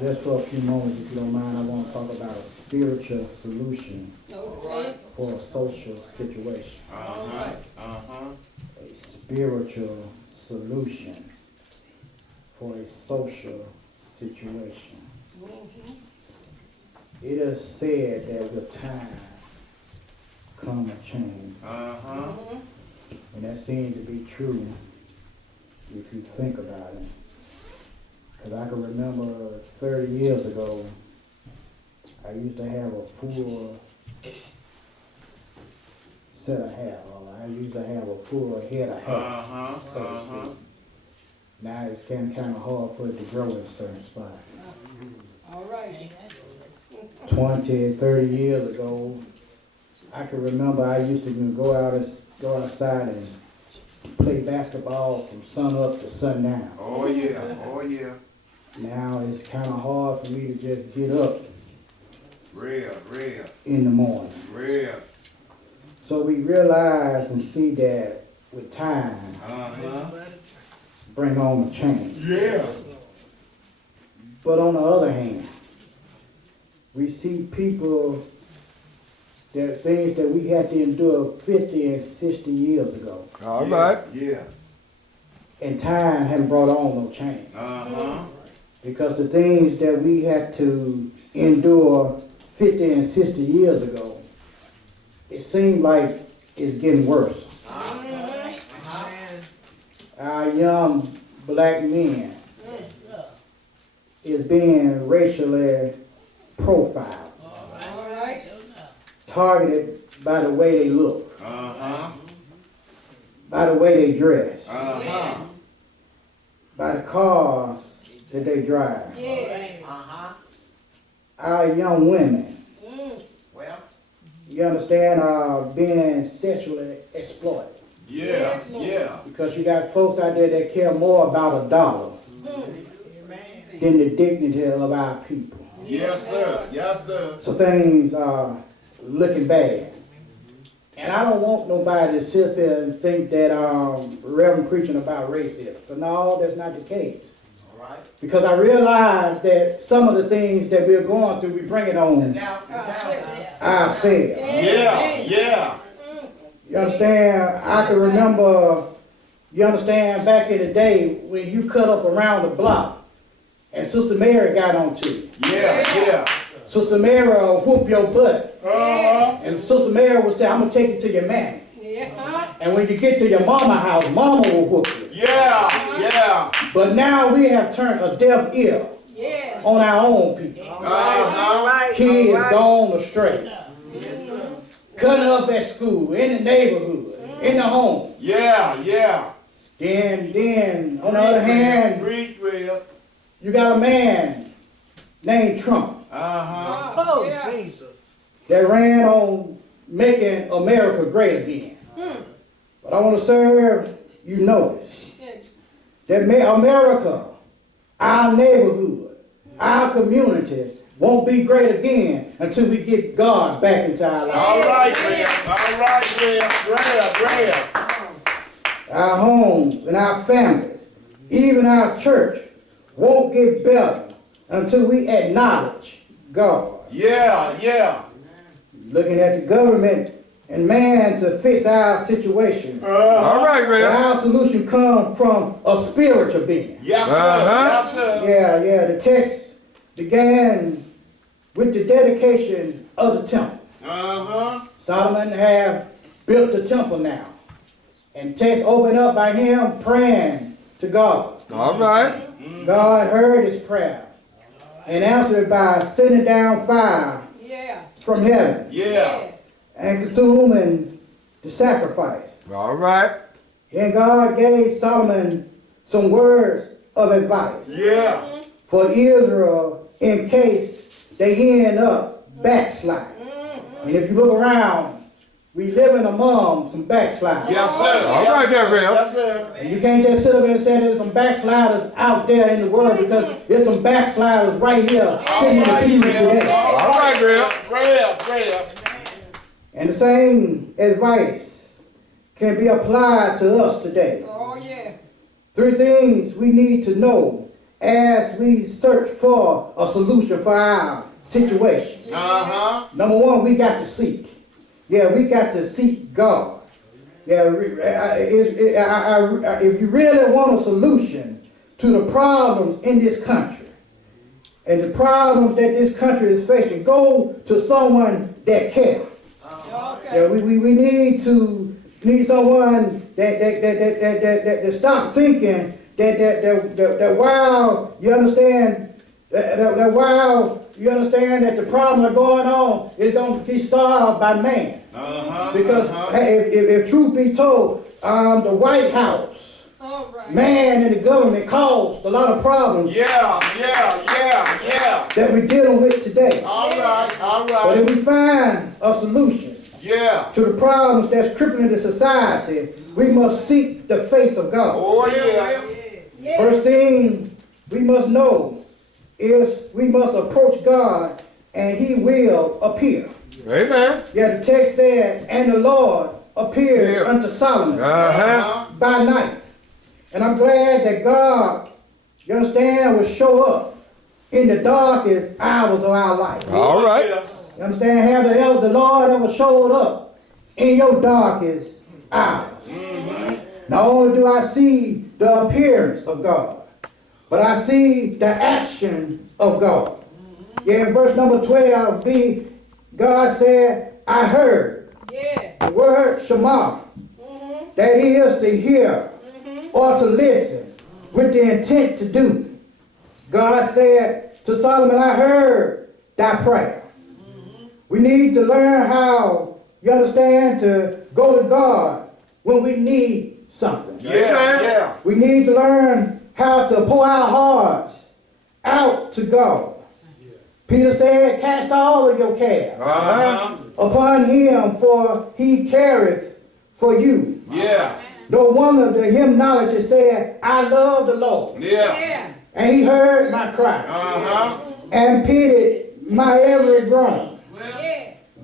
Just for a few moments, if you don't mind, I want to talk about a spiritual solution for a social situation. A spiritual solution for a social situation. It is said that with time come a change. And that seems to be true if you think about it. Because I can remember 30 years ago, I used to have a full set of hair. Or I used to have a full head of hair, so to speak. Now it's kind of hard for it to grow in a certain spot. All right. 20, 30 years ago, I can remember I used to go outside and play basketball from sun up to sundown. Oh yeah, oh yeah. Now it's kind of hard for me to just get up Real. in the morning. Real. So we realize and see that with time, bring on a change. Yeah. But on the other hand, we see people, there are things that we had to endure 50 and 60 years ago. All right. Yeah. And time hadn't brought on no change. Because the things that we had to endure 50 and 60 years ago, it seemed like it's getting worse. Our young black men is being racially profiled, All right. targeted by the way they look, by the way they dress, by the cars that they drive. Yeah. Our young women, Well. you understand, are being sexually exploited. Yeah. Yeah. Because you got folks out there that care more about a dollar than the dignity of our people. Yes, sir. Yes, sir. So things are looking bad. And I don't want nobody to sit there and think that Reverend preaching about racism. But no, that's not the case. All right. Because I realize that some of the things that we're going through, we bring it on ourselves. Yeah. You understand? I can remember, you understand, back in the day when you cut up around the block and Sister Mary got on to you. Yeah. Sister Mary will whoop your butt. Uh-huh. And Sister Mary will say, I'm going to take you to your mammy. Yeah. And when you get to your mama house, mama will whoop you. Yeah. But now we have turned a deaf ear Yeah. on our own people. Kids gone astray. Cutting up at school, in the neighborhood, in the home. Yeah. Then on the other hand, Preach real. you got a man named Trump Oh, yeah. Jesus. that ran on making America great again. But I want to serve you notice that America, our neighborhood, our communities won't be great again until we get God back into our lives. All right, real. Our homes and our families, even our church, won't get better until we acknowledge God. Yeah. Looking at the government and man to fix our situation. All right, Ray. Our solution comes from a spiritual being. Yes, sir. Yeah. The text began with the dedication of the temple. Solomon had built the temple now. And text opened up by him praying to God. All right. God heard his prayer and answered by sending down fire Yeah. from heaven Yeah. and consuming the sacrifice. All right. Then God gave Solomon some words of advice Yeah. for Israel in case they end up backsliding. And if you look around, we living among some backsliders. Yes, sir. All right there, Ray. Yes, sir. And you can't just sit up and say there's some backsliders out there in the world, because there's some backsliders right here sitting in the pews today. All right, Ray. Real. And the same advice can be applied to us today. Oh, yeah. 3 things we need to know as we search for a solution for our situation. Number one, we got to seek. Yeah, we got to seek God. Yeah, if you really want a solution to the problems in this country and the problems that this country is facing, go to someone that cares. Yeah, we need someone that stop thinking that while you understand that while you understand that the problems are going on, it's going to be solved by man. Because hey, if truth be told, the White House, man and the government caused a lot of problems. That we're dealing with today. All right. But if we find a solution to the problems that's crippling the society, we must seek the face of God. Oh, yeah. First thing we must know is we must approach God and he will appear. Amen. Yeah, the text said, and the Lord appeared unto Solomon by night. And I'm glad that God, you understand, will show up in the darkest hours of our life. All right. You understand? Have the Lord ever showed up in your darkest hours. Not only do I see the appearance of God, but I see the action of God. Yeah, in verse number 12b, God said, I heard the word Shema, that is to hear or to listen with the intent to do. God said to Solomon, I heard thy prayer. We need to learn how, you understand, to go to God when we need something. Yeah. We need to learn how to pour our hearts out to God. Peter said, cast all of your care upon him, for he careth for you. Yeah. No wonder the hymnologist said, I love the Lord. Yeah. And he heard my cry and pitied my every groan.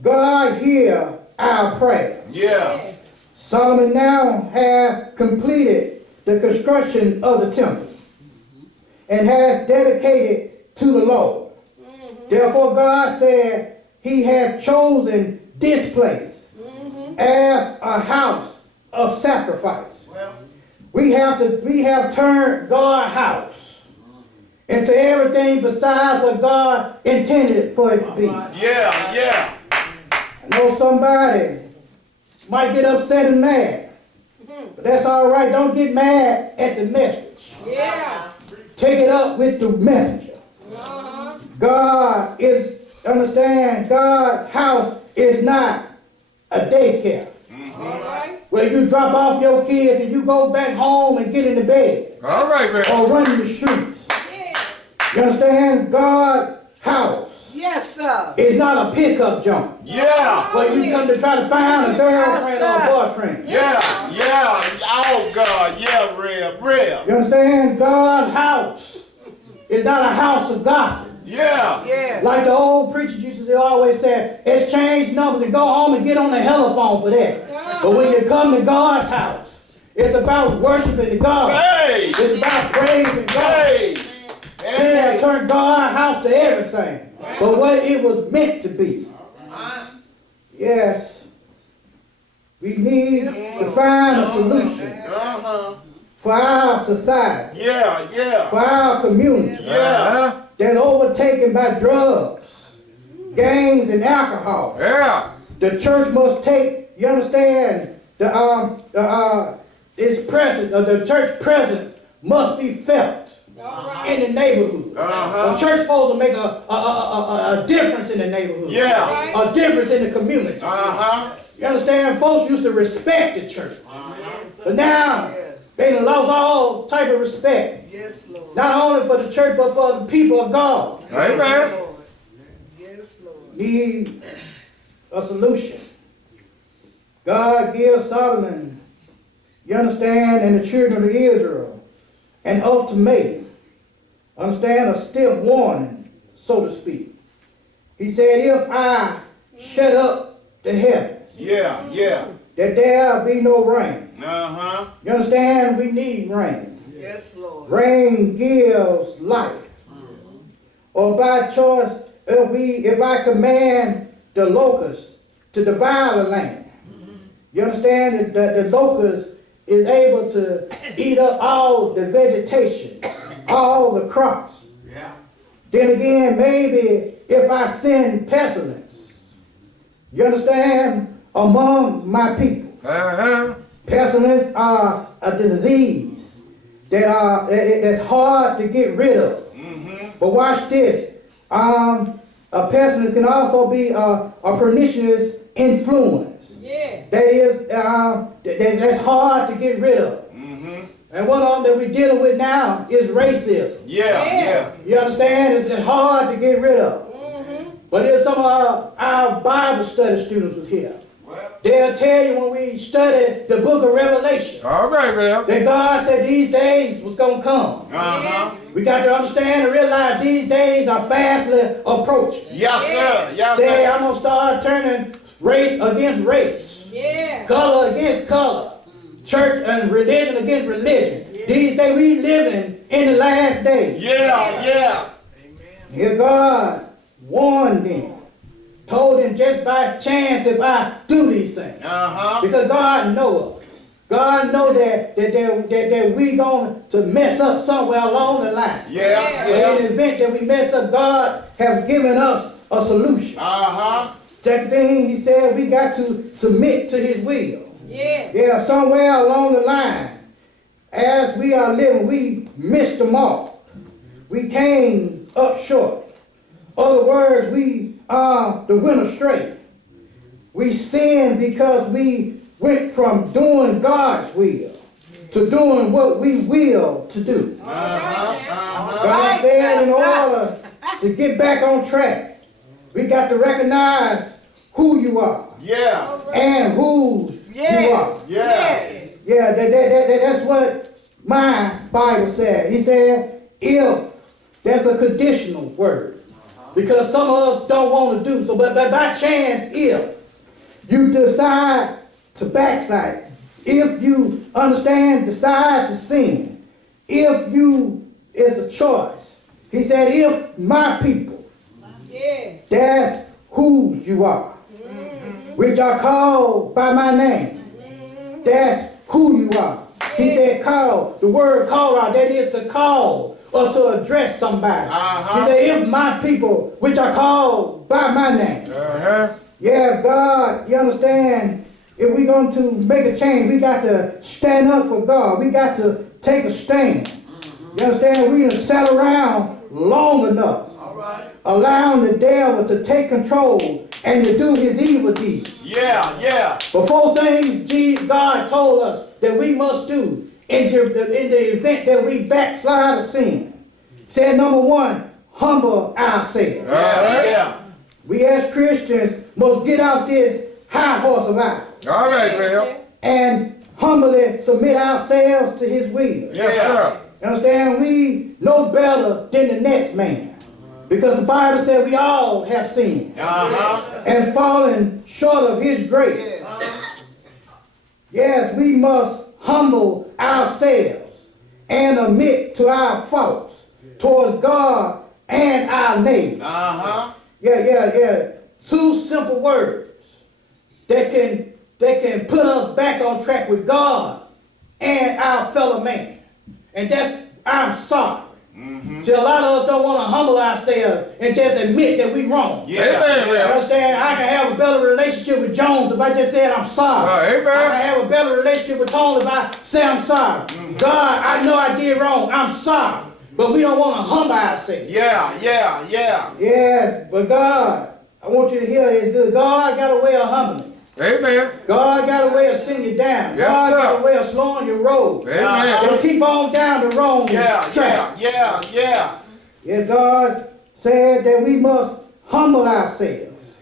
God hear our prayer. Yeah. Solomon now have completed the construction of the temple and has dedicated to the Lord. Therefore God said he had chosen this place as a house of sacrifice. We have turned God's house into everything besides what God intended it for it to be. Yeah. I know somebody might get upset and mad, but that's all right. Don't get mad at the message. Take it up with the messenger. God is, understand, God's house is not a daycare. Where you drop off your kids and you go back home and get in the bed. All right, man. Or run in the streets. You understand? God's house is not a pickup jump. Where you come to try to find a girlfriend or a boyfriend. Oh, God. Yeah, real. You understand? God's house is not a house of gossip. Like the old preachers used to always say, exchange numbers and go home and get on the telephone for that. But when you come to God's house, it's about worshiping God. It's about praising God. We have turned God's house to everything but what it was meant to be. Yes. We need to find a solution for our society, for our community. That's overtaken by drugs, gangs, and alcohol. The church must take, you understand, its presence, the church presence must be felt in the neighborhood. The church supposed to make a difference in the neighborhood. A difference in the community. You understand? Folks used to respect the church. But now, they done lost all type of respect. Not only for the church, but for the people of God. Amen. Need a solution. God gives Solomon, you understand, and the children of Israel, an ultimatum. Understand, a stiff warning, so to speak. He said, if I shut up the heavens, that there be no rain. You understand? We need rain. Yes, Lord. Rain gives life. Or by choice, if I command the locusts to devour the land. You understand that the locust is able to eat up all the vegetation, all the crops. Yeah. Then again, maybe if I send pestilence, you understand, among my people. Pestilence are a disease that's hard to get rid of. But watch this. A pestilence can also be a pernicious influence. Yeah. That is, that's hard to get rid of. And one of them that we're dealing with now is racism. Yeah. You understand? It's hard to get rid of. But if some of our Bible study students was here, they'll tell you when we study the book of Revelation, All right, man. that God said these days was going to come. We got to understand and realize these days are fastly approaching. Yes, sir. Yes, Say, sir. I'm going to start turning race against race, Yeah. color against color, church and religion against religion. These days we living in the last days. Yeah. Here God warned them, told them just by chance if I do these things. Because God know us. God know that we going to mess up somewhere along the line. But in the event that we mess up, God has given us a solution. Second thing, he said we got to submit to his will. Yeah. Somewhere along the line, as we are living, we missed the mark. We came up short. Other words, we went astray. We sinned because we went from doing God's will to doing what we will to do. God said in order to get back on track, we got to recognize who you are and whose you are. Yes. Yeah, that's what my Bible said. He said, if, that's a conditional word. Because some of us don't want to do so. But by chance, if you decide to backslide, if you understand, decide to sin, if you, it's a choice. He said, if my people, that's who you are, which are called by my name, that's who you are. He said call, the word call out, that is to call or to address somebody. He said, if my people, which are called by my name. Yeah, God, you understand, if we're going to make a change, we got to stand up for God. We got to take a stand. You understand? We done sat around long enough, allowing the devil to take control and to do his evil deeds. But four things God told us that we must do in the event that we backslide or sin. Said number one, humble ourselves. We as Christians must get off this high horse of ours. All right, man. And humbly submit ourselves to his will. Yes, sir. You understand? We know better than the next man. Because the Bible said we all have sinned and fallen short of his grace. Yes, we must humble ourselves and admit to our faults towards God and our neighbor. Yeah. Two simple words that can put us back on track with God and our fellow man. And that's, I'm sorry. See, a lot of us don't want to humble ourselves and just admit that we wrong. You understand? I can have a better relationship with Jones if I just said I'm sorry. I can have a better relationship with Tony if I say I'm sorry. God, I know I did wrong. I'm sorry. But we don't want to humble ourselves. Yes, but God, I want you to hear this good. God got a way of humbling. Amen. God got a way of sending you down. Yes, God sir. got a way of slowing your road. Amen. Don't keep on down the wrong track. Yeah, God said that we must humble ourselves.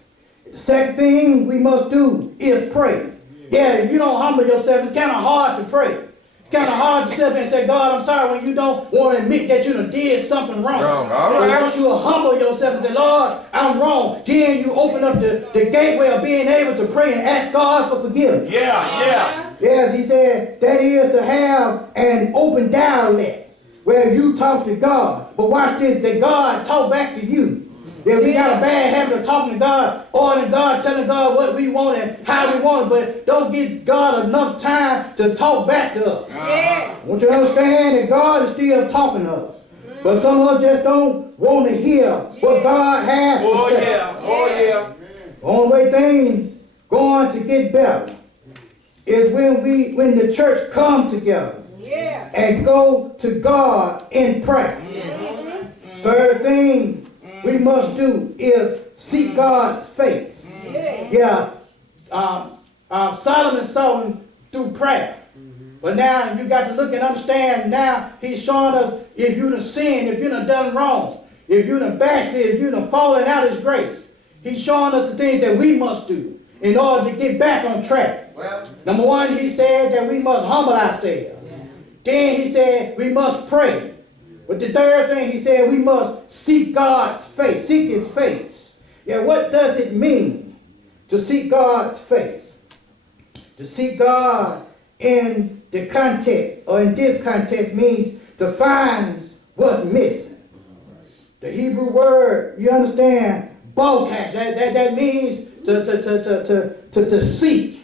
The second thing we must do is pray. Yeah, if you don't humble yourself, it's kind of hard to pray. It's kind of hard to sit up and say, God, I'm sorry, when you don't want to admit that you done did something wrong. All right. Once you humble yourself and say, Lord, I'm wrong, then you open up the gateway of being able to pray and ask God for forgiveness. Yes, he said that is to have an open dialect where you talk to God. But watch this, that God talk back to you. Yeah, we got a bad habit of talking to God, ordering God, telling God what we want and how we want it, but don't give God enough time to talk back to us. Yeah. I want you to understand that God is still talking to us. But some of us just don't want to hear what God has to say. Oh, The only way things going to get better is when the church come together Yeah. and go to God in prayer. Third thing we must do is seek God's face. Yeah, Solomon saw him through prayer. But now you got to look and understand, now he's showing us if you done sinned, if you done done wrong, if you done backslid, if you done fallen out of his grace. He's showing us the things that we must do in order to get back on track. Number one, he said that we must humble ourselves. Then he said we must pray. But the third thing he said, we must seek God's face, seek his face. Yeah, what does it mean to seek God's face? To seek God in the context, or in this context, means to find what's missing. The Hebrew word, you understand, bokash, that means to seek.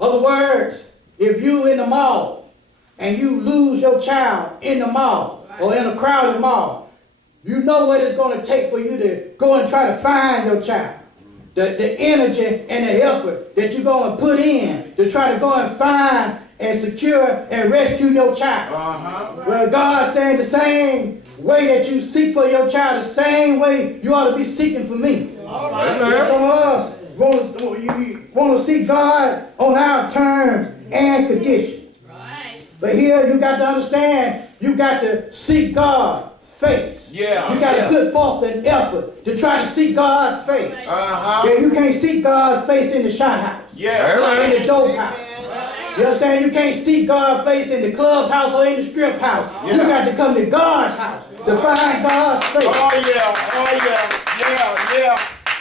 Other words, if you in the mall and you lose your child in the mall or in a crowded mall, you know what it's going to take for you to go and try to find your child. The energy and the effort that you're going to put in to try to go and find and secure and rescue your child. Well, God's saying the same way that you seek for your child, the same way you ought to be seeking for me. Some of us want to seek God on our terms and conditions. But here you got to understand, you got to seek God's face. Yeah. You got to put forth an effort to try to seek God's face. Yeah, you can't seek God's face in the shot house. Yeah. In the dope house. You understand? You can't seek God's face in the clubhouse or in the strip house. Yeah. You got to come to God's house to find God's face. Oh yeah.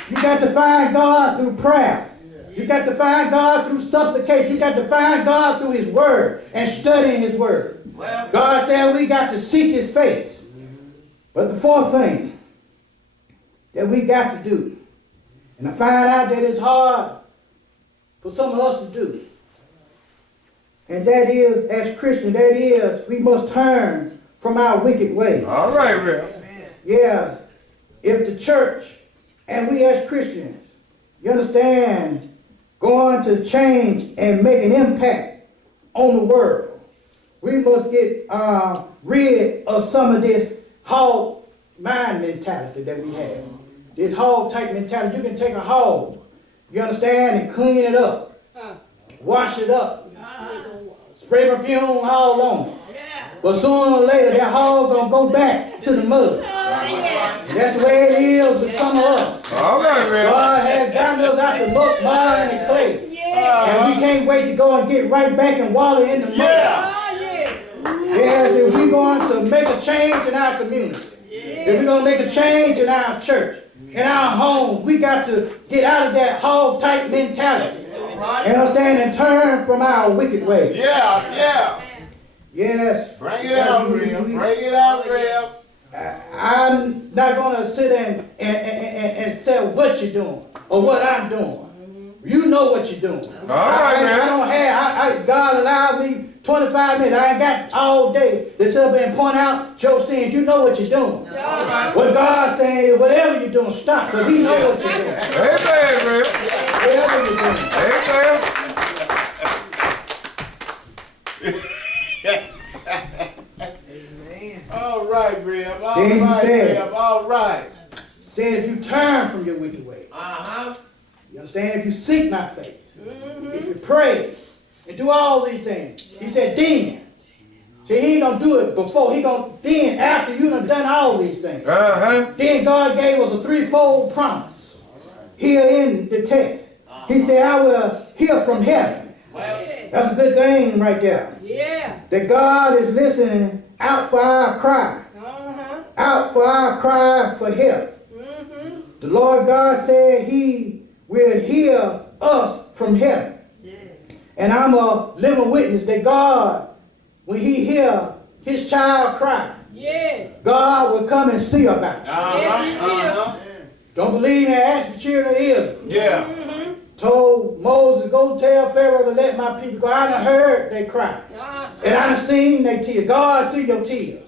You got to find God through prayer. You got to find God through supplication. You got to find God through his word and studying his word. God said we got to seek his face. But the fourth thing that we got to do, and I find out that it's hard for some of us to do, and that is, as Christians, that is, we must turn from our wicked ways. All right, Rev. Yes, if the church and we as Christians, you understand, going to change and make an impact on the world, we must get rid of some of this hog mind mentality that we have. This hog type mentality. You can take a hog, you understand, and clean it up, wash it up, spray perfume all on it. But sooner or later, that hog gonna go back to the mud. And that's the way it is with some of us. All right, Rev. God has gotten us out the muck, mud, and the clay. And we can't wait to go and get right back and wallow in the mud. Yes, if we're going to make a change in our community, if we're going to make a change in our church, in our homes, we got to get out of that hog type mentality. And understand and turn from our wicked ways. Yeah. Yes. Bring it out, Rev. I'm not going to sit and tell what you're doing or what I'm doing. You know what you're doing. All right, man. I don't have, God allowed me 25 minutes. I ain't got all day to sit up and point out your sins. You know what you're doing. What God's saying is whatever you're doing, stop, because he knows what you're doing. Amen, Rev. Whatever you're doing. Amen. All right, Rev. Then he said, All right. Said if you turn from your wicked ways, you understand? If you seek my face, if you pray and do all these things, he said, then. See, he ain't gonna do it before. He gonna then after you done all these things. Then God gave us a threefold promise here in the text. He said, I will hear from heaven. That's a good thing right there. Yeah. That God is listening out for our cry. Out for our cry for help. The Lord God said he will hear us from heaven. And I'm a living witness that God, when he hear his child cry, Yeah. God will come and see about you. Don't believe me? Ask the children of Israel. Yeah. Told Moses, go tell Pharaoh to let my people go. I done heard they cry. And I done seen they tears. God see your tears.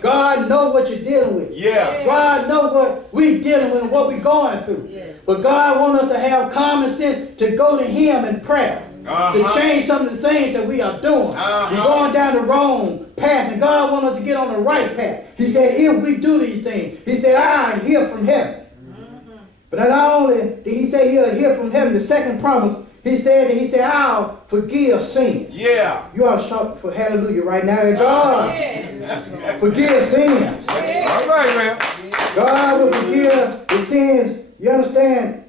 God know what you're dealing with. Yeah. God know what we dealing with and what we going through. But God wants us to have common sense to go to him in prayer. To change some of the things that we are doing. We're going down the wrong path, and God wants us to get on the right path. He said, if we do these things, he said, I hear from heaven. But not only did he say he'll hear from heaven, the second promise, he said, I'll forgive sin. Yeah. You ought to shout for hallelujah right now. God, forgive sins. All right, Rev. God will forgive the sins, you understand,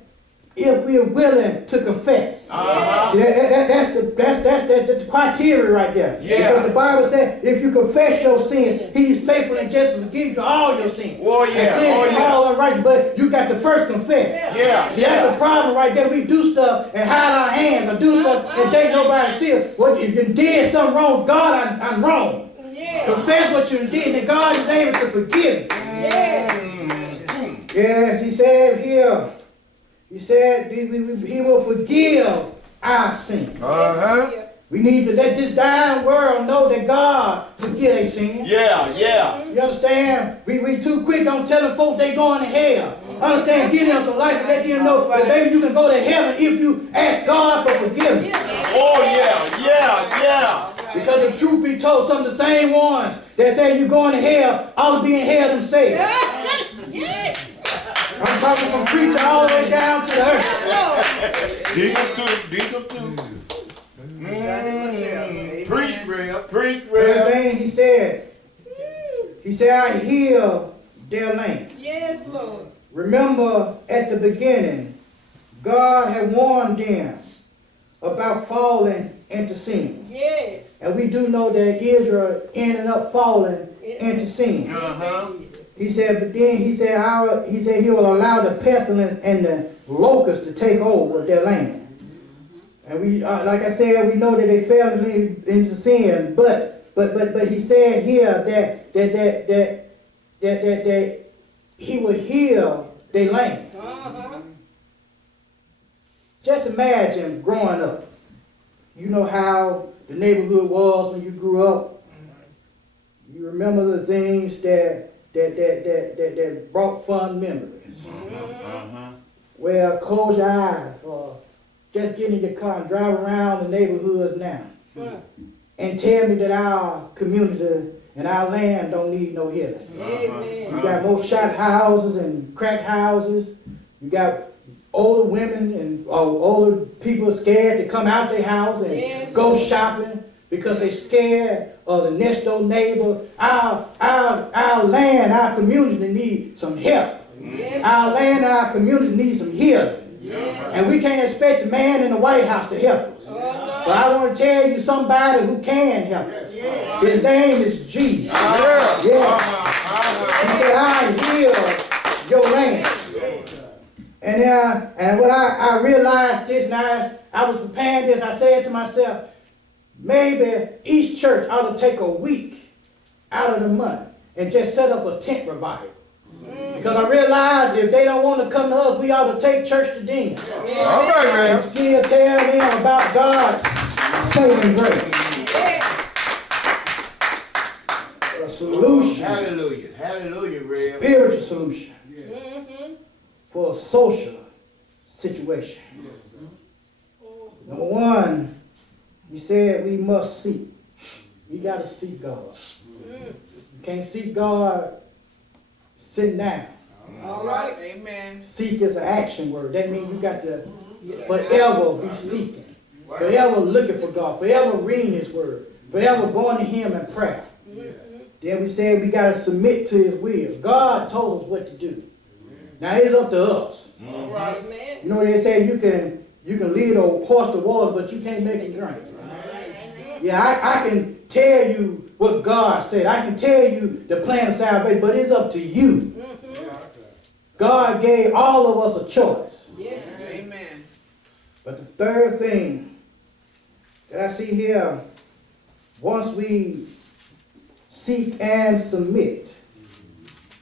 if we are willing to confess. See, that's the criteria right there. Yeah. Because the Bible says, if you confess your sins, he's faithful and just to forgive you all your sins. Oh, yeah. And cleanse Oh, you yeah. all unrighteous. But you got to first confess. Yeah. See, that's the problem right there. We do stuff and hide our hands, or do stuff and think nobody see it. Well, if you did something wrong, God, I'm wrong. Confess what you did, and God is able to forgive you. Yes, he said here. He said he will forgive our sins. We need to let this dying world know that God forgive their sins. Yeah. Yeah. You understand? We too quick on telling folks they going to hell. Understand? Giving them some life and let them know that maybe you can go to heaven if you ask God for forgiveness. Oh, yeah. Yeah. Yeah. Because if truth be told, some of the same ones that say you're going to hell ought to be in hell themselves. I'm talking from preacher all the way down to the earth. Deacons too. Preach, Rev. Preach, Third Rev. thing he said, I heal their land. Yes, Lord. Remember at the beginning, God had warned them about falling into sin. Yes. And we do know that Israel ended up falling into sin. He said, but then he said he will allow the pestilence and the locusts to take over their land. And we, like I said, we know that they fell into sin. But he said here that he will heal their land. Just imagine growing up. You know how the neighborhood was when you grew up. You remember the things that brought fun memories. Well, close your eyes or just get in your car and drive around the neighborhoods now. And tell me that our community and our land don't need no healing. You got more shot houses and crack houses. You got older women and older people scared to come out their house and go shopping because they scared of the next door neighbor. Our land, our community need some help. Our land and our community need some healing. And we can't expect the man in the White House to help us. But I want to tell you somebody who can help us. His name is Jesus. He said, I heal your land. And when I realized this, and I was preparing this, I said to myself, maybe each church ought to take a week out of the month and just set up a tent revival. Because I realized if they don't want to come to us, we ought to take church to them. All right, man. And still tell them about God's saving grace. A solution. Hallelujah. Hallelujah, Rev. Spiritual solution. For a social situation. Number one, we said we must seek. We got to seek God. You can't seek God sitting down. All right. Amen. Seek is an action word. That means you got to forever be seeking. Forever looking for God. Forever reading his word. Forever going to him in prayer. Then we said we got to submit to his will. God told us what to do. Now it's up to us. All right. You know they say you can lead a horse to water, but you can't make him drink. Yeah, I can tell you what God said. I can tell you the plan of salvation, but it's up to you. God gave all of us a choice. Amen. But the third thing And I see here, once we seek and submit,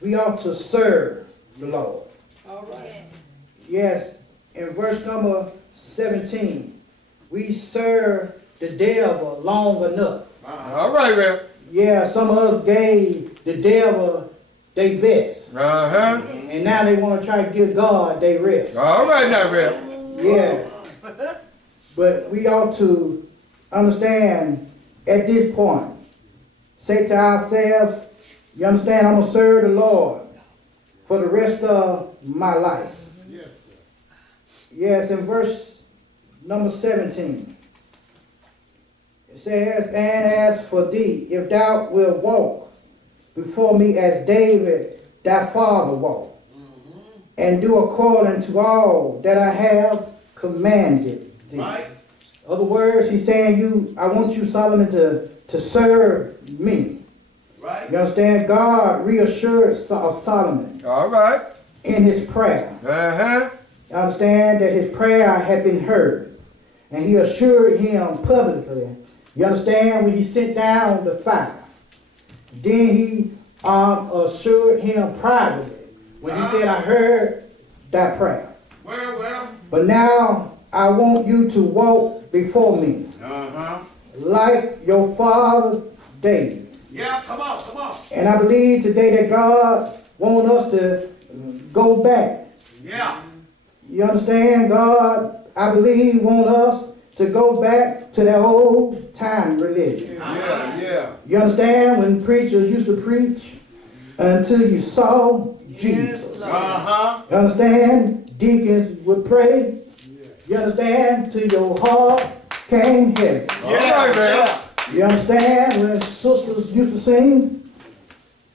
we ought to serve the Lord. All right. Yes, in verse number 17, we serve the devil long enough. All right, Rev. Yeah, some of us gave the devil their best. Uh-huh. And now they want to try to give God their rest. All right now, Rev. Yeah. But we ought to understand at this point, say to ourselves, you understand, I'm going to serve the Lord for the rest of my life. Yes, sir. Yes, in verse number 17, it says, and as for thee, if thou wilt walk before me as David thy father walked, and do according to all that I have commanded thee. Right. In other words, he's saying, I want you, Solomon, to serve me. Right. You understand? God reassured Solomon All right. in his prayer. Uh-huh. You understand that his prayer had been heard. And he assured him publicly. You understand? When he sent down the fire. Then he assured him privately. When he said, I heard that prayer. Well. But now I want you to walk before me. Uh-huh. Like your father David. Yeah, come on. And I believe today that God wants us to go back. Yeah. You understand? God, I believe, wants us to go back to that old time religion. Yeah. You understand? When preachers used to preach until you saw Yes, Jesus. Lord. Uh-huh. You understand? Deacons would pray. You understand? Till your heart came heavy. All right, Rev. You understand? When sisters used to sing.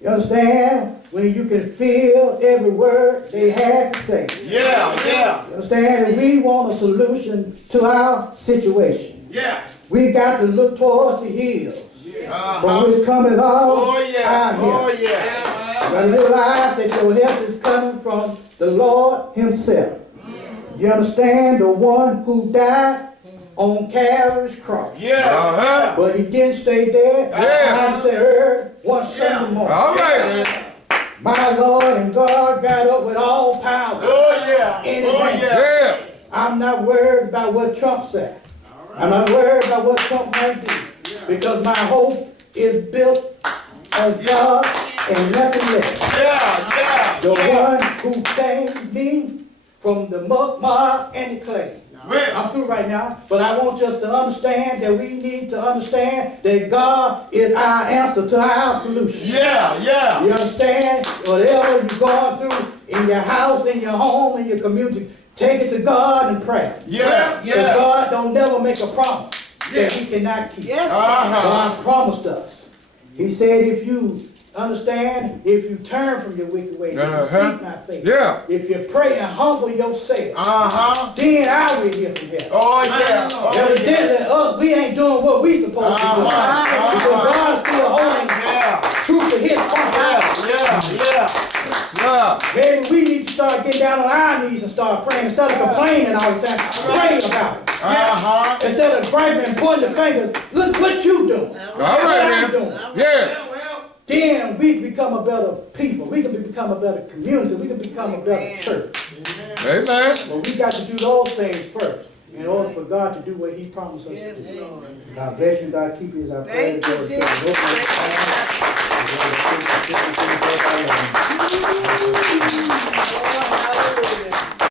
You understand? When you can feel every word they had to say. Yeah. You understand? And we want a solution to our situation. Yeah. We got to look towards the hills. From Uh-huh. which cometh all Oh, yeah. our help. Yeah. You gotta realize that your help is coming from the Lord himself. You understand? The one who died on Calvary's cross. Yeah. Uh-huh. But he didn't stay there. Yeah. I said, one Sunday morning. All right. My Lord and God got up with all power. Oh, yeah. In his Oh, hand. yeah. Yeah. I'm not worried about what Trump said. I'm not worried about what Trump might do. Because my hope is built on God and nothing less. Yeah. The one who saved me from the mud and the clay. Well. I'm through right now, but I want us to understand that we need to understand that God is our answer to our solution. Yeah. You understand? Whatever you're going through in your house, in your home, in your community, take it to God in prayer. Yeah. Because God don't never make a promise that he cannot keep. Yes, sir. Uh-huh. God promised us. He said if you understand, if you turn from your wicked ways, if you seek my face, Yeah. if you pray and humble yourself, Uh-huh. then I will hear from heaven. Oh, yeah. Oh, yeah. Evidently, we ain't doing what we supposed to do. Because God is still holding Yeah. true to his promise. Yeah. Yeah. Maybe we need to start getting down on our knees and start praying instead of complaining all the time. Pray about it. Uh-huh. Instead of griping and pointing the fingers, look what you doing. All What I'm right, doing. Rev. Yeah. Then we can become a better people. We can become a better community. We can become a better church. Amen. But we got to do those things first in order for God to do what he promised us Yes, to do. Lord. God bless you. God keep you as I pray. Thank you, Jesus.